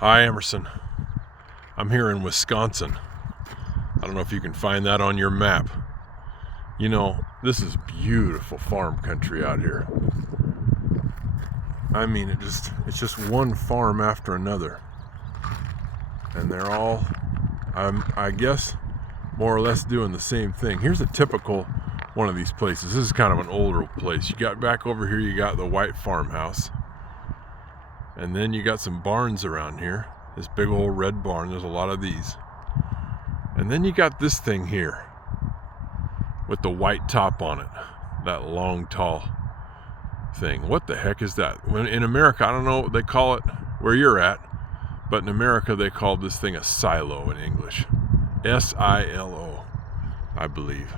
Hi, Emerson. I'm here in Wisconsin. I don't know if you can find that on your map. You know, this is beautiful farm country out here. I mean, it's just one farm after another. And they're all, I guess, more or less doing the same thing. Here's a typical one of these places. This is kind of an older place. You got back over here, you got the white farmhouse. And then you got some barns around here. This big old red barn, there's a lot of these. And then you got this thing here with the white top on it. That long, tall thing. What the heck is that? In America, I don't know what they call it where you're at, but in America they call this thing a silo in English. S-I-L-O, I believe.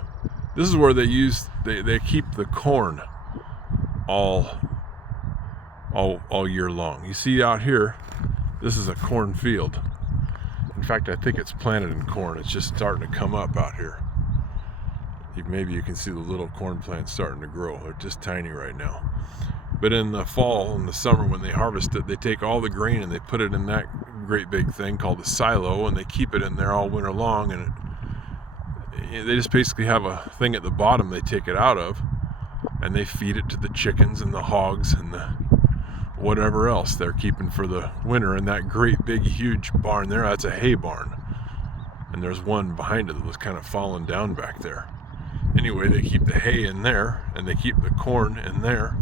This is where they keep the corn all year long. You see out here, this is a cornfield. In fact, I think it's planted in corn. It's just starting to come up out here. Maybe you can see the little corn plants starting to grow. They're just tiny right now. But in the fall and the summer when they harvest it, they take all the grain and they put it in that great big thing called a silo, and they keep it in there all winter long. And they just basically have a thing at the bottom they take it out of, and they feed it to the chickens and the hogs and the whatever else they're keeping for the winter. And that great big huge barn there, that's a hay barn. And there's one behind it that was kind of falling down back there. Anyway, they keep the hay in there, and they keep the corn in there,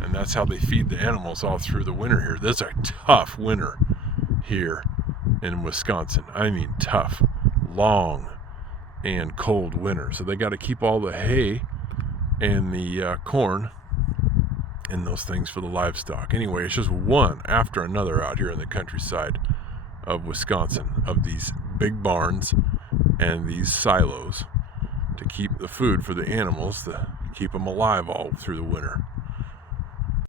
and that's how they feed the animals all through the winter here. There's a tough winter here in Wisconsin. I mean tough, long and cold winter. So they got to keep all the hay and the corn in those things for the livestock. Anyway, it's just one after another out here in the countryside of Wisconsin, of these big barns and these silos to keep the food for the animals, to keep them alive all through the winter.